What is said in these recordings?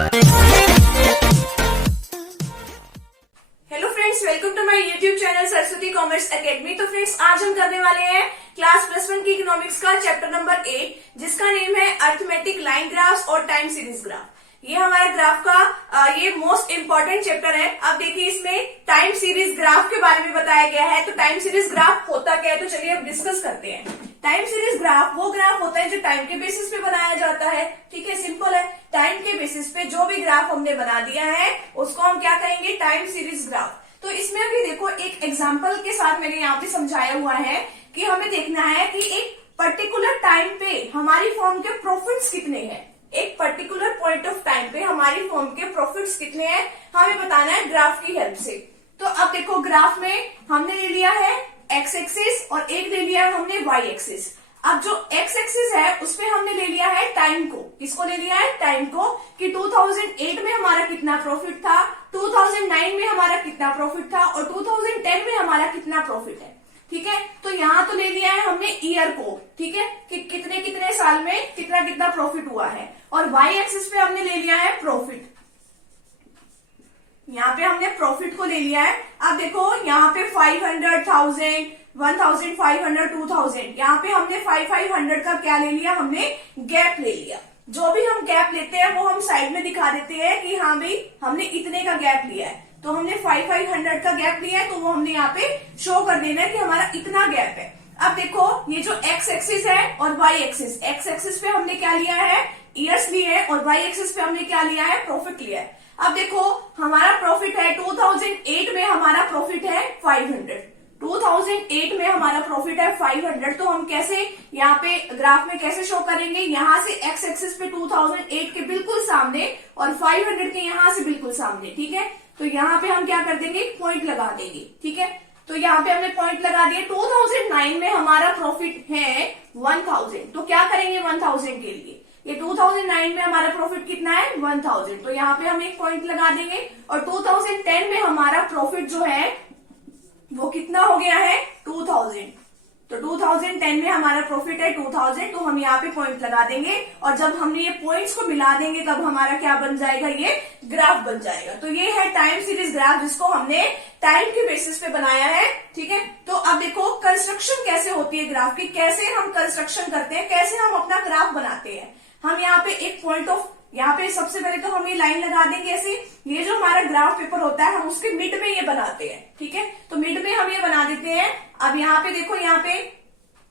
Hello friends, welcome to my YouTube channel Saraswati Commerce Academy. तो friends, आज हम करने वाले हैं क्लास +1 की इकोनॉमिक्स का चैप्टर नंबर 8, जिसका नेम है अरिथमेटिक लाइन ग्राफ्स और टाइम सीरीज ग्राफ। ये हमारा ग्राफ का ये मोस्ट इंपॉर्टेंट चैप्टर है। अब देखिए, इसमें टाइम सीरीज ग्राफ के बारे में बताया गया है। तो टाइम सीरीज ग्राफ होता क्या है, तो चलिए अब डिस्कस करते हैं। टाइम सीरीज ग्राफ वो ग्राफ होता है जो टाइम के बेसिस पे बनाया जाता है। ठीक है, सिंपल है। टाइम के बेसिस पे जो भी ग्राफ हमने बना दिया है उसको हम क्या कहेंगे, टाइम सीरीज ग्राफ। तो इसमें भी देखो, एक एग्जाम्पल के साथ मैंने यहाँ पे समझाया हुआ है कि हमें देखना है कि एक पर्टिकुलर टाइम पे हमारी फर्म के प्रॉफिट्स कितने हैं। एक पर्टिकुलर पॉइंट ऑफ टाइम पे हमारी फर्म के प्रॉफिट्स कितने हैं, हमें बताना है ग्राफ की हेल्प से। तो अब देखो, ग्राफ में हमने ले लिया है एक्स एक्सिस और एक ले लिया है हमने वाई एक्सिस। अब जो एक्स एक्सिस है उस पे हमने ले लिया है टाइम को। किसको ले लिया है? टाइम को। कि 2008 में हमारा कितना प्रॉफिट था, 2009 में हमारा कितना प्रॉफिट था और 2010 में हमारा कितना प्रॉफिट है। ठीक है, तो यहाँ तो ले लिया है हमने ईयर को। ठीक है, कि कितने कितने साल में कितना कितना प्रॉफिट हुआ है। और वाई एक्सिस पे हमने ले लिया है प्रॉफिट। यहाँ पे हमने प्रॉफिट को ले लिया है। अब देखो, यहाँ पे 500, 1000, 1500, 2000, यहाँ पे हमने 500 का क्या ले लिया, हमने गैप ले लिया। जो भी हम गैप लेते हैं वो हम साइड में दिखा देते हैं कि हाँ भाई, हमने इतने का गैप लिया है। तो हमने 500 का गैप लिया है, तो वो हमने यहाँ पे शो कर देना है कि हमारा इतना गैप है। अब देखो, ये जो एक्स एक्सिस है और वाई एक्सिस, एक्स एक्सिस पे हमने क्या लिया है, ईयर्स लिए है, और वाई एक्सिस पे हमने क्या लिया है, प्रॉफिट लिया है। अब देखो, हमारा प्रॉफिट है 2008 में हमारा प्रॉफिट है 500। 2008 में हमारा प्रॉफिट है 500। तो हम कैसे यहाँ पे ग्राफ में कैसे शो करेंगे, यहाँ से एक्स एक्सिस पे 2008 के बिल्कुल सामने और 500 के यहाँ से बिल्कुल सामने। ठीक है, तो यहाँ पे हम क्या कर देंगे, पॉइंट लगा देंगे। ठीक है, तो यहाँ पे हमने पॉइंट लगा दिया। 2009 में हमारा प्रॉफिट है 1000। तो क्या करेंगे 1000 के लिए, ये 2009 में हमारा प्रॉफिट कितना है, 1000। तो यहाँ पे हम एक पॉइंट लगा देंगे। और 2010 में हमारा प्रॉफिट जो है वो कितना हो गया है, 2000। तो 2010 में हमारा प्रॉफिट है 2000। तो हम यहाँ पे पॉइंट लगा देंगे और जब हमने ये पॉइंट्स को मिला देंगे तब हमारा क्या बन जाएगा, ये ग्राफ बन जाएगा। तो ये है टाइम सीरीज ग्राफ, जिसको हमने टाइम के बेसिस पे बनाया है। ठीक है, तो अब देखो कंस्ट्रक्शन कैसे होती है ग्राफ की, कैसे हम कंस्ट्रक्शन करते हैं, कैसे हम अपना ग्राफ बनाते हैं। हम यहाँ पे एक पॉइंट ऑफ, यहाँ पे सबसे पहले तो हम ये लाइन लगा देंगे ऐसे। ये जो हमारा ग्राफ पेपर होता है हम उसके मिड में ये बनाते हैं। ठीक है, तो मिड में हम ये बना देते हैं। अब यहाँ पे देखो, यहाँ पे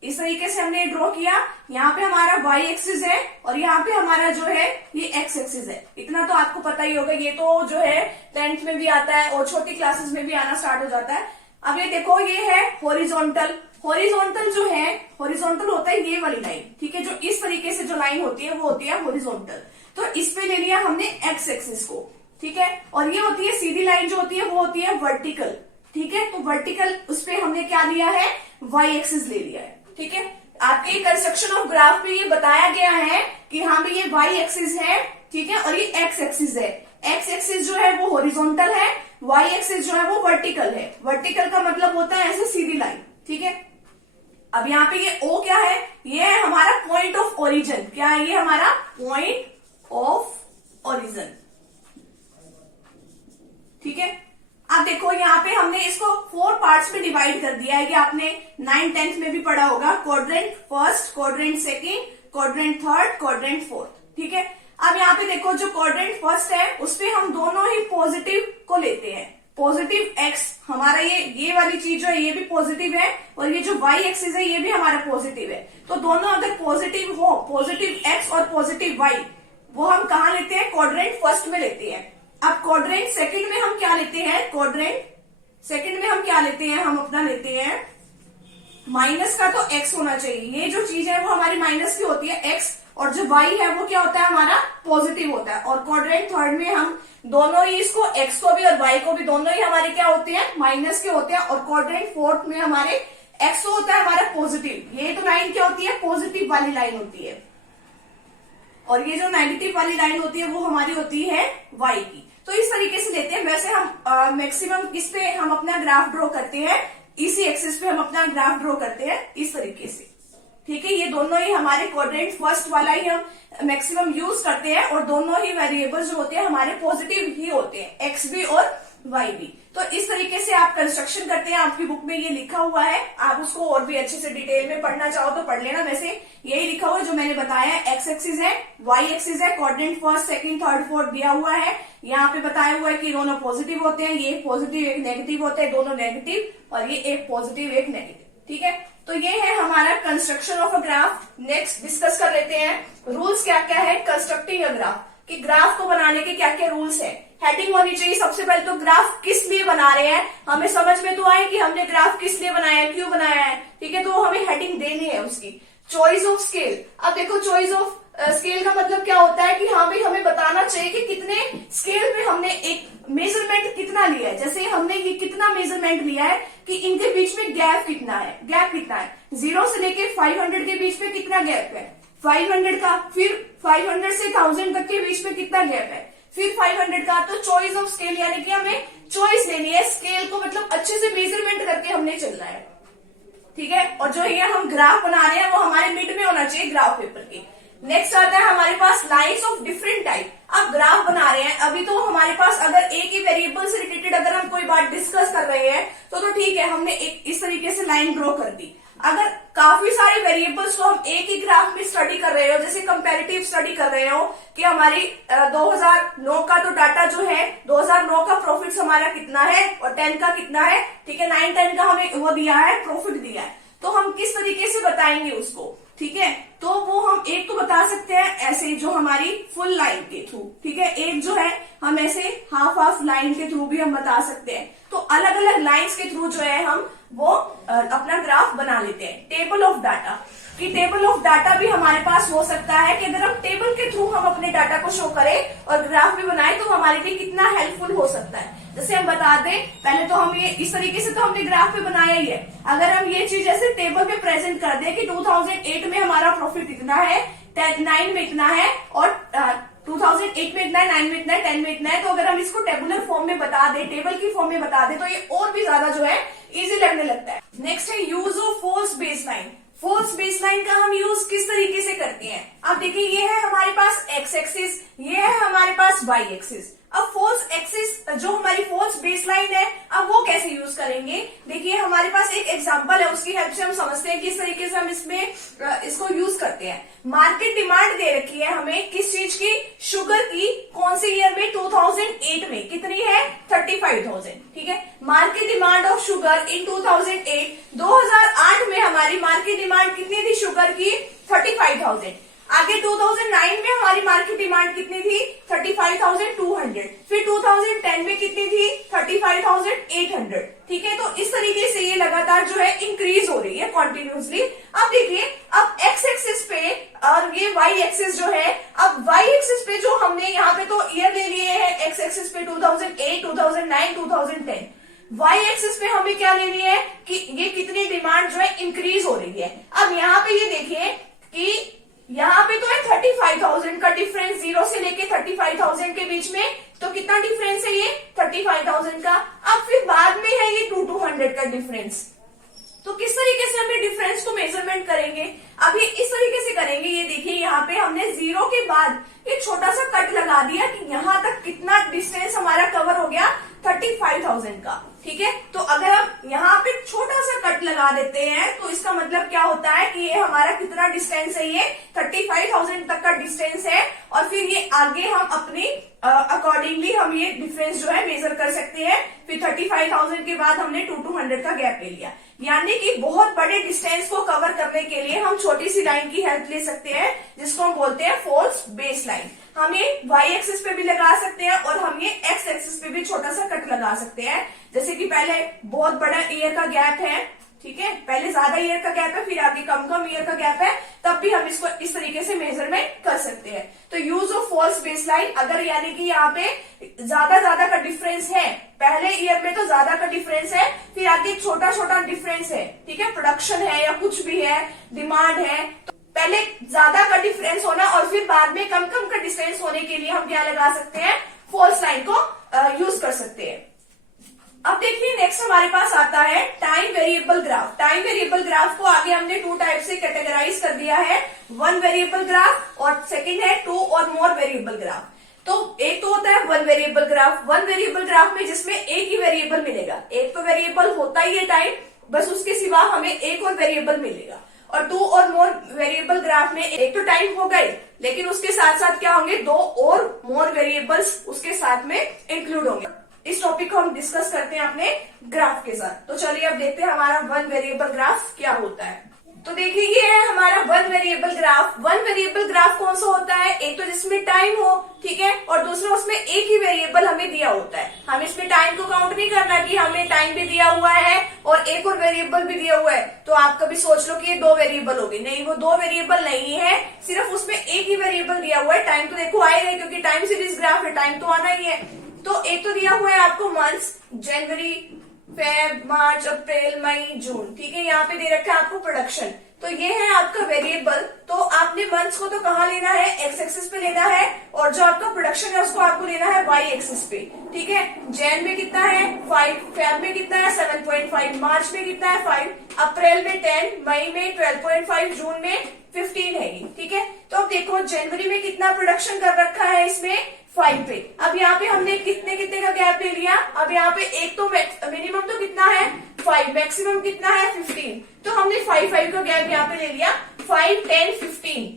इस तरीके से हमने ड्रॉ किया। यहाँ पे हमारा वाई एक्सिस है और यहाँ पे हमारा जो है ये एक्स एक्सिस है। इतना तो आपको पता ही होगा, ये तो जो है 10th में भी आता है और छोटी क्लासेस में भी आना स्टार्ट हो जाता है। अब ये देखो, ये है हॉरिजॉन्टल। हॉरिजॉन्टल जो है, हॉरिजॉन्टल होता है ये वाली लाइन। ठीक है, जो इस तरीके से जो लाइन होती है वो होती है हॉरिजॉन्टल। तो इस पे ले लिया हमने एक्स एक्सिस को। ठीक है, और ये होती है सीधी लाइन जो होती है वो होती है वर्टिकल। ठीक है, तो वर्टिकल उस पे हमने क्या लिया है, वाई एक्सिस ले लिया है। ठीक है, आपके कंस्ट्रक्शन ऑफ ग्राफ में ये बताया गया है कि हाँ भाई, ये वाई एक्सिस है। ठीक है, और ये एक्स एक्सिस है। एक्स एक्सिस जो है वो हॉरिजॉन्टल है, वाई एक्सिस जो है वो वर्टिकल है। वर्टिकल का मतलब होता है ऐसे सीधी लाइन। ठीक है, अब यहाँ पे ये ओ क्या है, ये है हमारा पॉइंट ऑफ ओरिजिन। क्या है ये, हमारा पॉइंट ऑफ ओरिजिन। ठीक है, अब देखो, यहाँ पे हमने इसको 4 पार्ट्स में डिवाइड कर दिया है कि आपने 9th 10th में भी पढ़ा होगा। Quadrant first, quadrant second, quadrant third, quadrant fourth. ठीक है, अब यहाँ पे देखो, जो क्वाड्रेंट फर्स्ट है उसपे हम दोनों ही पॉजिटिव को लेते हैं। पॉजिटिव एक्स हमारा, ये वाली चीज जो है ये भी पॉजिटिव है और ये जो वाई एक्सिस है ये भी हमारा पॉजिटिव है। तो दोनों अगर पॉजिटिव हो, पॉजिटिव एक्स और पॉजिटिव वाई, वो हम कहाँ लेते हैं, क्वाड्रेंट फर्स्ट में लेते हैं। अब क्वाड्रेंट सेकंड में हम क्या लेते हैं, क्वाड्रेंट सेकंड में हम क्या लेते हैं, हम अपना लेते हैं माइनस का तो एक्स होना चाहिए। ये जो चीज है वो हमारी माइनस की होती है एक्स, और जो वाई है वो क्या होता है, हमारा पॉजिटिव होता है। और क्वाड्रेंट थर्ड में हम दोनों ही इसको, एक्स को भी और वाई को भी, दोनों ही हमारे क्या होते हैं, माइनस के होते हैं। और क्वाड्रेंट फोर्थ में हमारे एक्स होता है हमारा पॉजिटिव। ये तो लाइन क्या होती है, पॉजिटिव वाली लाइन होती है, और ये जो नेगेटिव वाली लाइन होती है वो हमारी होती है वाई की। तो इस तरीके से लेते हैं। वैसे हम मैक्सिमम किस पे हम अपना ग्राफ ड्रॉ करते हैं, इसी एक्सिस पे हम अपना ग्राफ ड्रॉ करते हैं इस तरीके से। ठीक है, ये दोनों ही हमारे क्वाड्रेंट फर्स्ट वाला ही हम मैक्सिमम यूज करते हैं और दोनों ही वेरिएबल्स जो होते हैं हमारे पॉजिटिव ही होते हैं, एक्स भी और वाई भी। तो इस तरीके से आप कंस्ट्रक्शन करते हैं, आपकी बुक में ये लिखा हुआ है, आप उसको और भी अच्छे से डिटेल में पढ़ना चाहो तो पढ़ लेना। वैसे यही लिखा हुआ है जो मैंने बताया है, एक्स एक्सिस है, वाई एक्सिस है, quadrant first second third fourth दिया हुआ है, यहाँ पे बताया हुआ है कि दोनों पॉजिटिव होते हैं, ये पॉजिटिव एक नेगेटिव होते हैं, दोनों नेगेटिव, और ये एक पॉजिटिव एक नेगेटिव। ठीक है, तो ये है हमारा construction of a graph. Next discuss कर लेते हैं रूल्स क्या क्या है कंस्ट्रक्टिंग अ ग्राफ, कि ग्राफ को बनाने के क्या क्या रूल्स है। हेडिंग होनी चाहिए सबसे पहले तो, ग्राफ किस लिए बना रहे हैं, हमें समझ में तो आए कि हमने ग्राफ किस लिए बनाया है, क्यों बनाया है। ठीक है, तो हमें हेडिंग देनी है उसकी। चॉइस ऑफ स्केल, अब देखो चॉइस ऑफ स्केल का मतलब क्या होता है कि हाँ भाई हमें बताना चाहिए कि कितने स्केल पे हमने एक मेजरमेंट कितना लिया है। जैसे हमने ये कितना मेजरमेंट लिया है कि इनके बीच में गैप कितना है, गैप कितना है, 0 से लेके 500 के बीच में कितना गैप है, 500 का, फिर 500 से 1000 तक के बीच में कितना गैप है, फिर 500 का। तो चॉइस ऑफ स्केल यानी कि हमें चॉइस लेनी है, स्केल को मतलब अच्छे से मेजरमेंट करके हमने चलना है। ठीक है, और जो ये हम ग्राफ बना रहे हैं वो हमारे मिड में होना चाहिए ग्राफ पेपर के। नेक्स्ट आता है हमारे पास लाइंस ऑफ डिफरेंट टाइप। अब ग्राफ बना रहे हैं, अभी तो हमारे पास अगर एक ही वेरिएबल से रिलेटेड अगर हम कोई बात डिस्कस कर रहे हैं तो ठीक है, हमने एक इस तरीके से लाइन ड्रॉ कर दी। अगर काफी सारे वेरिएबल्स को हम एक ही ग्राफ में स्टडी कर रहे हो, जैसे कंपैरेटिव स्टडी कर रहे हो कि हमारी 2009 का तो डाटा जो है 2009 का प्रॉफिट हमारा कितना है और 10 का कितना है। ठीक है, 9-10 का हमें वो दिया है, प्रॉफिट दिया है, तो हम किस तरीके से बताएंगे उसको। ठीक है, तो वो हम एक तो बता सकते हैं ऐसे जो हमारी फुल लाइन के थ्रू, ठीक है, एक जो है हम ऐसे हाफ लाइन के थ्रू भी हम बता सकते हैं। तो अलग अलग लाइंस के थ्रू जो है हम वो अपना ग्राफ बना लेते हैं। टेबल ऑफ डाटा, कि टेबल ऑफ डाटा भी हमारे पास हो सकता है कि अगर हम टेबल के थ्रू हम अपने डाटा को शो करें और ग्राफ भी बनाए तो हमारे लिए कितना हेल्पफुल हो सकता है। जैसे हम बता दें, पहले तो हम ये इस तरीके से तो हमने ग्राफ पे बनाया ही है, अगर हम ये चीज ऐसे टेबल में प्रेजेंट कर दें कि 2008 में हमारा प्रॉफिट इतना है, 9 में इतना है, और 2008 में इतना है, 9 में इतना है, 10 में इतना है, तो अगर हम इसको टेबुलर फॉर्म में बता दें, टेबल की फॉर्म में बता दें तो ये और भी ज्यादा जो है इजी लगने लगता है। नेक्स्ट है use of false baseline. False baseline का हम यूज किस तरीके से करते हैं। अब देखिए, ये है हमारे पास एक्स एक्सिस, ये है हमारे पास वाई एक्सिस। अब फॉल्स एक्सिस जो हमारी फॉल्स बेसलाइन है, अब वो कैसे यूज करेंगे। देखिए हमारे पास एक एग्जांपल है, उसकी हेल्प से हम समझते हैं किस तरीके से हम इसमें इसको यूज करते हैं। मार्केट डिमांड दे रखी है हमें किस चीज की, शुगर की, कौन से ईयर में, 2008 में, कितनी है, 35,000। ठीक है, market demand of sugar in 2008, 2008 में हमारी मार्केट डिमांड कितनी थी शुगर की, 35,000। आगे 2009 में हमारी मार्केट डिमांड कितनी थी, 35,200। फिर 2010 में कितनी थी, 35,800। ठीक है, तो इस तरीके से ये लगातार जो है इंक्रीज हो रही है कॉन्टिन्यूसली। अब देखिए, अब एक्स एक्सिस पे और ये वाई एक्सिस जो है, अब वाई एक्सिस पे जो हमने यहाँ पे तो ईयर ले लिए हैं, एक्स एक्सिस पे 2008, 2009, 2010, वाई एक्सिस पे हमें क्या लेनी है कि ये कितनी डिमांड जो है इंक्रीज हो रही है। अब यहाँ पे ये देखिए कि यहाँ पे तो है 35,000 का डिफरेंस, 0 से लेके 35,000 के बीच में, तो कितना डिफरेंस है ये, 35,000 का। अब फिर बाद में है ये 200 का डिफरेंस, तो किस तरीके से हमें डिफरेंस को मेजरमेंट करेंगे। अब ये इस तरीके से करेंगे, ये देखिए यहाँ पे हमने 0 के बाद एक छोटा सा कट लगा दिया कि यहाँ तक कितना डिस्टेंस हमारा कवर हो गया, 35,000 का। ठीक है, तो अगर हम यहाँ पे छोटा सा कट लगा देते हैं तो इसका मतलब क्या होता है कि ये हमारा कितना डिस्टेंस है, ये 35,000 तक का डिस्टेंस है, और फिर ये आगे हम अपनी अकॉर्डिंगली हम ये डिफरेंस जो है मेजर कर सकते हैं। फिर 35,000 के बाद हमने 200 का गैप ले लिया, यानी कि बहुत बड़े डिस्टेंस को कवर करने के लिए हम छोटी सी लाइन की हेल्प ले सकते हैं, जिसको हम बोलते हैं फॉल्स बेस लाइन। हम ये वाई एक्सिस पे भी लगा सकते हैं और हम ये एक्स एक्सिस पे भी छोटा सा कट लगा सकते हैं। जैसे कि पहले बहुत बड़ा ईयर का गैप है, ठीक है, पहले ज्यादा ईयर का गैप है, फिर आगे कम कम ईयर का गैप है, तब भी हम इसको इस तरीके से मेजरमेंट कर सकते हैं। तो यूज ऑफ फॉल्स बेसलाइन, अगर यानी कि यहाँ पे ज्यादा का डिफरेंस है, पहले ईयर में तो ज्यादा का डिफरेंस है, फिर आगे छोटा छोटा डिफरेंस है, ठीक है, प्रोडक्शन है या कुछ भी है, डिमांड है, तो पहले ज्यादा का डिफरेंस होना और फिर बाद में कम का डिस्टेंस होने के लिए हम क्या लगा सकते हैं, फॉल्स लाइन को यूज कर सकते हैं। अब देखिए नेक्स्ट हमारे पास आता है time variable graph. Time variable graph को आगे हमने टू टाइप से कैटेगराइज कर दिया है, वन वेरिएबल ग्राफ और सेकंड है टू और मोर वेरिएबल ग्राफ। तो एक तो होता है one variable graph. One variable graph में जिसमें एक ही वेरिएबल मिलेगा, एक तो वेरिएबल होता ही है टाइम, बस उसके सिवा हमें एक और वेरिएबल मिलेगा। और टू और मोर वेरिएबल ग्राफ में एक तो टाइम हो गई, लेकिन उसके साथ साथ क्या होंगे, दो और मोर वेरिएबल्स उसके साथ में इंक्लूड होंगे। इस टॉपिक को हम डिस्कस करते हैं अपने ग्राफ के साथ। तो चलिए अब देखते हैं हमारा वन वेरिएबल ग्राफ क्या होता है। तो देखिए ये है हमारा one variable graph. One variable graph कौन सा होता है, एक तो जिसमें टाइम हो, ठीक है, और दूसरा उसमें एक ही वेरिएबल हमें दिया होता है। हम इसमें टाइम को काउंट नहीं करना कि हमें टाइम भी दिया हुआ है और एक और वेरिएबल भी दिया हुआ है, तो आप कभी सोच लो कि ये दो वेरिएबल होगी। नहीं, वो दो वेरिएबल नहीं है, सिर्फ उसमें एक ही वेरिएबल दिया हुआ है। टाइम तो देखो आएगा क्योंकि टाइम सीरीज ग्राफ है, टाइम तो आना ही है। तो एक तो दिया हुआ है आपको मंथ्स, जनवरी, फेब, मार्च, अप्रैल, मई, जून, ठीक है। यहाँ पे दे रखा है आपको प्रोडक्शन, तो ये है आपका वेरिएबल। तो आपने मंथ्स को तो कहाँ लेना है, एक्स एक्सिस पे लेना है, और जो आपका प्रोडक्शन है उसको आपको लेना है वाई एक्सिस पे, ठीक है। जैन में कितना है 5, फेब में कितना है 7.5, मार्च में कितना है 5, अप्रैल में 10, मई में 12.5, जून में 15 है, ठीक है। तो अब देखो जनवरी में कितना प्रोडक्शन कर रखा है इसमें 5 पे। अब यहाँ पे हमने कितने कितने का गैप ले लिया, अब यहाँ पे एक तो मिनिमम तो कितना है 5, मैक्सिमम कितना है 15, तो हमने 5 का गैप यहाँ पे ले लिया, 5, 10, 15।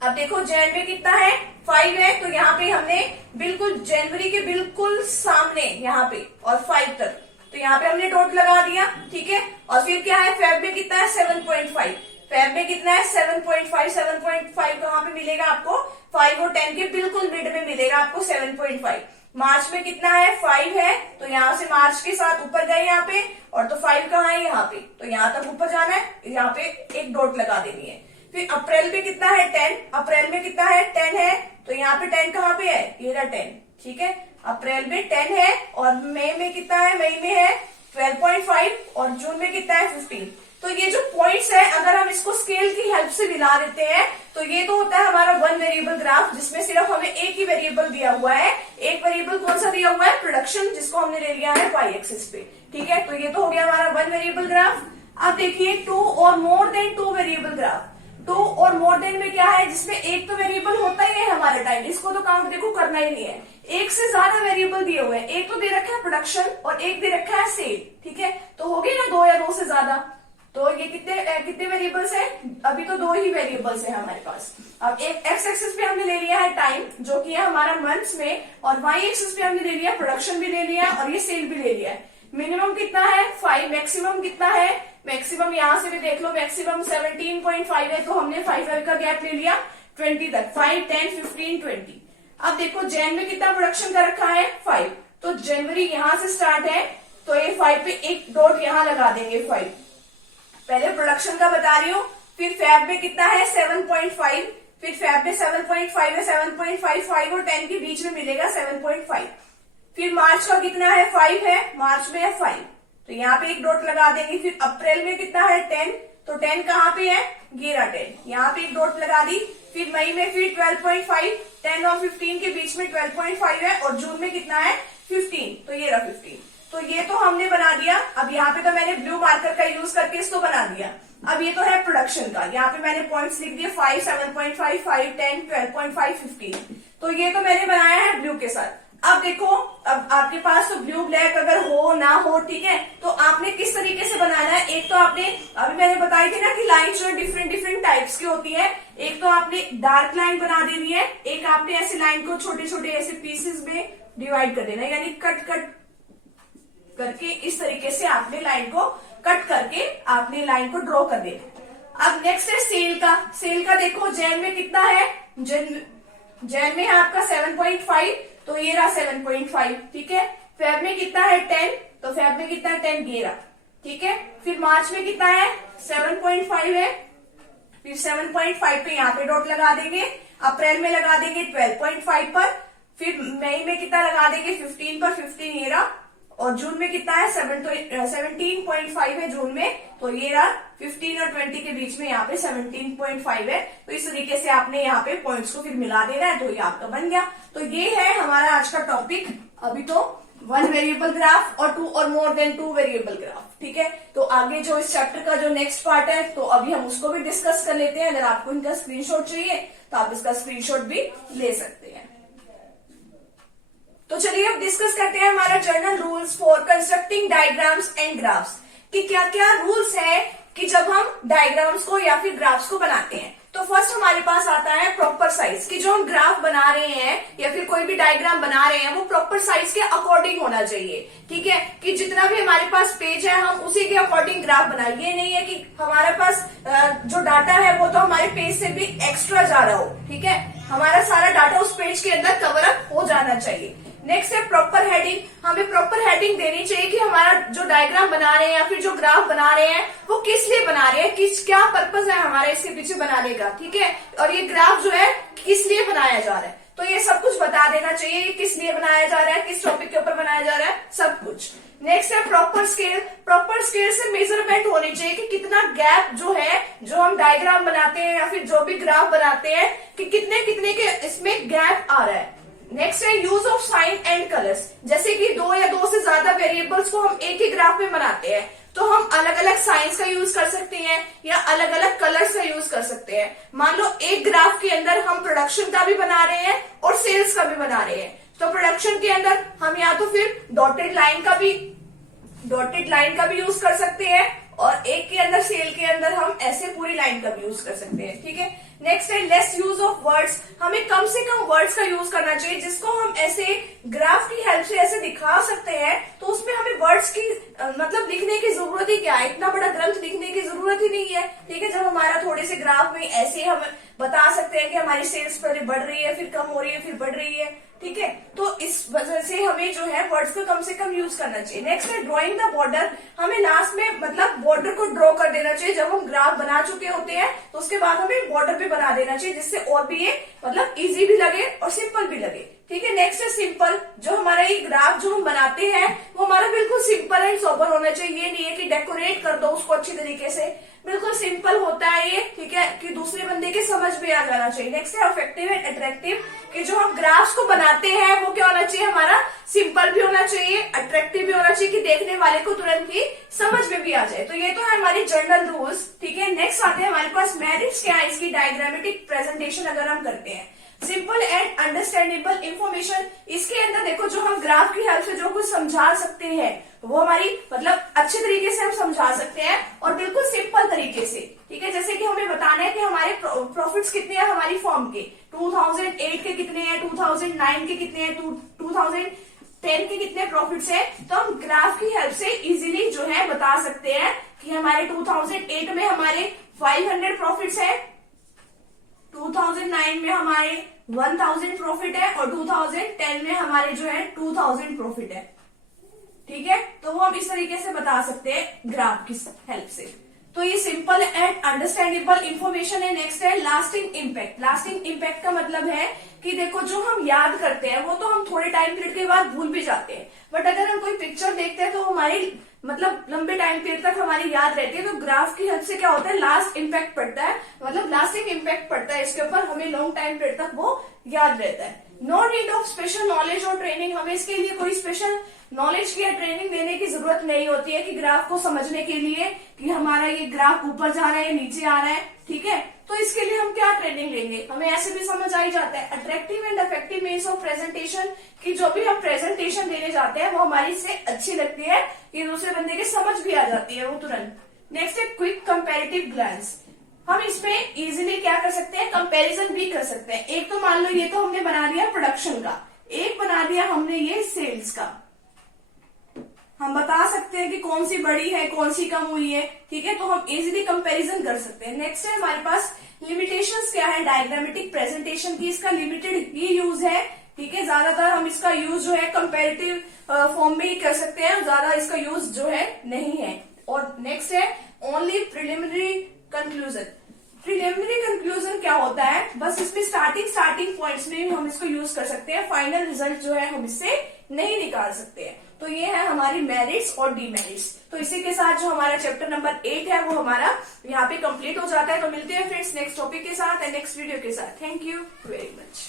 अब देखो जैन में कितना है 5 है, तो यहाँ पे हमने बिल्कुल जनवरी के बिल्कुल सामने यहाँ पे और 5 तक, तो यहाँ पे हमने डॉट लगा दिया, ठीक है। और फिर क्या है फेब में कितना है 7.5, फेब में कितना है 7.5, 7.5 कहाँ पे मिलेगा आपको, 5 और 10 के बिल्कुल मिड में मिलेगा आपको 7.5। मार्च में कितना है 5 है, तो यहाँ से मार्च के साथ ऊपर गए यहाँ पे, और तो 5 कहाँ है यहाँ पे, तो यहाँ तक ऊपर जाना है, यहाँ पे एक डॉट लगा देनी है। फिर अप्रैल में कितना है 10, अप्रैल में कितना है 10 है, तो यहाँ पे 10 कहाँ पे है, ये रहा 10, ठीक है। अप्रैल में 10 है, और मई में कितना है, मई में है 12.5, और जून में कितना है 15। तो ये जो पॉइंट्स है अगर हम इसको स्केल की हेल्प से मिला देते हैं, तो ये तो होता है हमारा वन वेरिएबल ग्राफ, जिसमें सिर्फ हमें एक ही वेरिएबल दिया हुआ है। एक वेरिएबल कौन सा दिया हुआ है, प्रोडक्शन, जिसको हमने ले लिया है वाई एक्सिस पे, ठीक है। तो ये तो हो गया हमारा वन वेरिएबल ग्राफ। अब देखिए टू और more than two variable graph. Two और मोर देन में क्या है, जिसमें एक तो वेरिएबल होता ही है हमारा टाइम, इसको तो काउंट देखो करना ही नहीं है। एक से ज्यादा वेरिएबल दिए हुए हैं, एक तो दे रखा है प्रोडक्शन और एक दे रखा है सेल, ठीक है। तो हो गए ना दो या दो से ज्यादा, तो ये कितने वेरिएबल्स है, अभी तो दो ही वेरिएबल्स है हमारे पास। अब एक एक्स एक्सिस पे हमने ले लिया है टाइम, जो कि है हमारा मंथ्स में, और वाई एक्सिस पे हमने ले लिया प्रोडक्शन भी ले लिया और ये सेल भी ले लिया है। मिनिमम कितना है 5, मैक्सिमम कितना है, मैक्सिमम यहाँ से भी देख लो, मैक्सिमम 17.5 है, तो हमने 5 का गैप ले लिया 20 तक, 5, 10, 15, 20। अब देखो जैन में कितना प्रोडक्शन का रखा है 5, तो जनवरी यहाँ से स्टार्ट है, तो ये 5 पे एक डॉट यहाँ लगा देंगे 5, पहले प्रोडक्शन का बता रही हूँ। फिर फेब में कितना है 7.5, फिर फेब में 7.5 है, 7.5, 5 और 10 के बीच में मिलेगा 7.5। फिर मार्च का कितना है 5 है, मार्च में है 5, तो यहाँ पे एक डॉट लगा देंगे। फिर अप्रैल में कितना है 10, तो 10 कहाँ पे है, ये रहा 10, यहाँ पे एक डॉट लगा दी। फिर मई में फिर 12.5, 10 और 15 के बीच में 12.5 है, और जून में कितना है 15, तो ये रहा 15। तो ये तो हमने बना दिया। अब यहाँ पे तो मैंने ब्लू मार्कर का यूज करके इसको बना दिया। अब ये तो है प्रोडक्शन का, यहाँ पे मैंने पॉइंट्स लिख दिए 5, 7.5, 5, 10, 12.5, 15। तो ये तो मैंने बनाया है ब्लू के साथ। अब देखो, अब आपके पास तो ब्लू ब्लैक अगर हो ना हो, ठीक है, तो आपने किस तरीके से बनाना है। एक तो आपने अभी मैंने बताई थी ना कि लाइन जो डिफरेंट डिफरेंट टाइप्स की होती है। एक तो आपने डार्क लाइन बना देनी है, एक आपने ऐसे लाइन को छोटे छोटे ऐसे पीसेस में डिवाइड कर देना है, यानी कट कट करके इस तरीके से आपने लाइन को कट करके आपने लाइन को ड्रॉ कर देना। अब नेक्स्ट है सेल का। सेल का देखो जैन में कितना है, जैन में है आपका 7.5, तो ये रहा 7.5, ठीक है। फेब में कितना है 10, तो फेब में कितना है 10, ये रहा, ठीक है। फिर मार्च में कितना है 7.5 है, फिर 7.5 पे यहाँ पे डॉट लगा देंगे। अप्रैल में लगा देंगे 12.5 पर, फिर मई में कितना लगा देंगे 15 पर, 15 ये रहा, और जून में कितना है 17.5 है जून में, तो ये रहा 15 और 20 के बीच में यहाँ पे 17.5 है। तो इस तरीके से आपने यहाँ पे पॉइंट्स को फिर मिला देना है, तो ये आपका बन गया। तो ये है हमारा आज का टॉपिक। अभी तो 1 वेरिएबल ग्राफ और 2 और मोर देन 2 वेरिएबल ग्राफ। ठीक है, तो आगे जो इस चैप्टर का जो नेक्स्ट पार्ट है तो अभी हम उसको भी डिस्कस कर लेते हैं। अगर आपको इनका स्क्रीनशॉट चाहिए तो आप इसका स्क्रीनशॉट भी ले सकते हैं। तो चलिए अब डिस्कस करते हैं हमारा general rules for constructing diagrams and graphs, कि क्या क्या रूल्स है कि जब हम डायग्राम्स को या फिर ग्राफ्स को बनाते हैं। तो फर्स्ट हमारे पास आता है प्रॉपर साइज, कि जो हम ग्राफ बना रहे हैं या फिर कोई भी डायग्राम बना रहे हैं वो प्रॉपर साइज के अकॉर्डिंग होना चाहिए। ठीक है, कि जितना भी हमारे पास पेज है हम उसी के अकॉर्डिंग ग्राफ बनाए। ये नहीं है कि हमारे पास जो डाटा है वो तो हमारे पेज से भी एक्स्ट्रा जा रहा हो। ठीक है, हमारा सारा डाटा उस पेज के अंदर कवर अप हो जाना चाहिए। नेक्स्ट है प्रॉपर हेडिंग, हमें प्रॉपर हेडिंग देनी चाहिए कि हमारा जो डायग्राम बना रहे हैं या फिर जो ग्राफ बना रहे हैं वो किस लिए बना रहे हैं, किस क्या पर्पस है हमारे इसके पीछे बनाने का। ठीक है, और ये ग्राफ जो है किस लिए बनाया जा रहा है, तो ये सब कुछ बता देना चाहिए कि किस लिए बनाया जा रहा है, किस टॉपिक के ऊपर बनाया जा रहा है, सब कुछ। नेक्स्ट है प्रॉपर स्केल, प्रॉपर स्केल से मेजरमेंट होनी चाहिए कि कितना गैप जो है जो हम डायग्राम बनाते हैं या फिर जो भी ग्राफ बनाते हैं कि कितने कितने के इसमें गैप आ रहा है। नेक्स्ट है use of sine and colours, जैसे कि 2 या 2 से ज्यादा वेरिएबल्स को हम एक ही ग्राफ में बनाते हैं तो हम अलग अलग साइंस का यूज कर सकते हैं या अलग अलग कलर्स का यूज कर सकते हैं। मान लो एक ग्राफ के अंदर हम प्रोडक्शन का भी बना रहे हैं और सेल्स का भी बना रहे हैं, तो प्रोडक्शन के अंदर हम या तो फिर डॉटेड लाइन का भी यूज कर सकते हैं और एक के अंदर सेल के अंदर हम ऐसे पूरी लाइन का भी यूज कर सकते हैं। ठीक है, नेक्स्ट है लेस यूज ऑफ वर्ड्स, हमें कम से कम वर्ड्स का यूज करना चाहिए जिसको हम ऐसे ग्राफ की हेल्प से ऐसे दिखा सकते हैं। तो उसमें हमें वर्ड्स की मतलब लिखने की जरूरत ही क्या है, इतना बड़ा ग्रंथ लिखने की जरूरत ही नहीं है। ठीक है, जब हमारा थोड़े से ग्राफ में ऐसे हम बता सकते हैं कि हमारी सेल्स पहले बढ़ रही है फिर कम हो रही है फिर बढ़ रही है। ठीक है, तो इस वजह से हमें जो है वर्ड्स को कम से कम यूज करना चाहिए। नेक्स्ट है ड्रॉइंग द बॉर्डर, हमें लास्ट में मतलब बॉर्डर को ड्रॉ कर देना चाहिए। जब हम ग्राफ बना चुके होते हैं तो उसके बाद हमें बॉर्डर भी बना देना चाहिए जिससे और भी ये मतलब इजी भी लगे और सिंपल भी लगे। ठीक है, नेक्स्ट है सिंपल, जो हमारा ये ग्राफ जो हम बनाते हैं वो हमारा बिल्कुल सिंपल एंड सोबर होना चाहिए। ये नहीं है कि डेकोरेट कर दो उसको अच्छी तरीके से, बिल्कुल सिंपल होता है ये। ठीक है, कि दूसरे बंदे के समझ में आ जाना चाहिए। नेक्स्ट है इफेक्टिव एंड अट्रैक्टिव, कि जो हम ग्राफ्स को बनाते हैं वो क्या होना चाहिए, हमारा सिंपल भी होना चाहिए, अट्रैक्टिव भी होना चाहिए कि देखने वाले को तुरंत ही समझ में भी आ जाए। तो ये तो है हमारी जनरल रूल्स। ठीक है, नेक्स्ट आते हैं हमारे पास मेरिट्स क्या है इसकी डायग्रामेटिक प्रेजेंटेशन अगर हम करते हैं। सिंपल एंड अंडरस्टैंडेबल इंफॉर्मेशन, इसके अंदर देखो जो हम ग्राफ की हेल्प से जो कुछ समझा सकते हैं वो हमारी मतलब अच्छे तरीके से हम समझा सकते हैं और बिल्कुल सिंपल तरीके से। ठीक है, जैसे कि हमें बताना है कि हमारे प्रॉफिट्स कितने हैं हमारी फर्म के, 2008 के कितने हैं, 2009 के कितने हैं, 2010 के कितने प्रॉफिट्स हैं, तो हम ग्राफ की हेल्प से इजीली जो है बता सकते हैं कि हमारे 2008 में हमारे 500 प्रॉफिट्स है, 2009 में हमारे 1000 प्रॉफिट है और 2010 में हमारे जो है 2000 प्रॉफिट है। ठीक है, तो वो हम इस तरीके से बता सकते हैं ग्राफ की हेल्प से। तो ये सिंपल एंड अंडरस्टैंडेबल इंफॉर्मेशन है। नेक्स्ट है लास्टिंग इम्पैक्ट। लास्टिंग इम्पैक्ट का मतलब है कि देखो जो हम याद करते हैं वो तो हम थोड़े टाइम पीरियड के बाद भूल भी जाते हैं, बट अगर हम कोई पिक्चर देखते हैं तो हमारी मतलब लंबे टाइम पीरियड तक हमारी याद रहती है। तो ग्राफ की हेल्प से क्या होता है, लास्ट इम्पैक्ट पड़ता है, मतलब लास्टिंग इम्पैक्ट पड़ता है इसके ऊपर, हमें लॉन्ग टाइम पीरियड तक वो याद रहता है। No need of special knowledge और ट्रेनिंग, हमें इसके लिए कोई स्पेशल नॉलेज की ट्रेनिंग देने की जरूरत नहीं होती है कि ग्राफ को समझने के लिए कि हमारा ये ग्राफ ऊपर जा रहा है नीचे आ रहा है। ठीक है, तो इसके लिए हम क्या ट्रेनिंग लेंगे, हमें ऐसे भी समझ आ ही जाता है। Attractive and effective means of presentation, कि जो भी हम प्रेजेंटेशन देने जाते हैं वो हमारी से अच्छी लगती है कि दूसरे बंदे के समझ भी आ जाती है वो तुरंत। नेक्स्ट है क्विक कंपेरेटिव ग्लांस, हम इसमें इजीली क्या कर सकते हैं, कंपैरिजन भी कर सकते हैं। एक तो मान लो ये तो हमने बना दिया प्रोडक्शन का, एक बना दिया हमने ये सेल्स का, हम बता सकते हैं कि कौन सी बड़ी है कौन सी कम हुई है। ठीक है, तो हम इजीली कंपैरिजन कर सकते हैं। नेक्स्ट है हमारे पास लिमिटेशंस क्या है डायग्रामेटिक प्रेजेंटेशन की, इसका लिमिटेड ही यूज है। ठीक है, ज्यादातर हम इसका यूज जो है कंपैरेटिव फॉर्म में ही कर सकते हैं, ज्यादा इसका यूज जो है नहीं है। और नेक्स्ट है only preliminary conclusion. Preliminary conclusion क्या होता है, बस इसमें स्टार्टिंग पॉइंट्स में हम इसको यूज कर सकते हैं, फाइनल रिजल्ट जो है हम इससे नहीं निकाल सकते हैं। तो ये है हमारी मेरिट्स और डीमेरिट्स। तो इसी के साथ जो हमारा चैप्टर नंबर 8 है वो हमारा यहाँ पे कंप्लीट हो जाता है। तो मिलते हैं फ्रेंड्स नेक्स्ट टॉपिक के साथ एंड नेक्स्ट वीडियो के साथ। Thank you very much.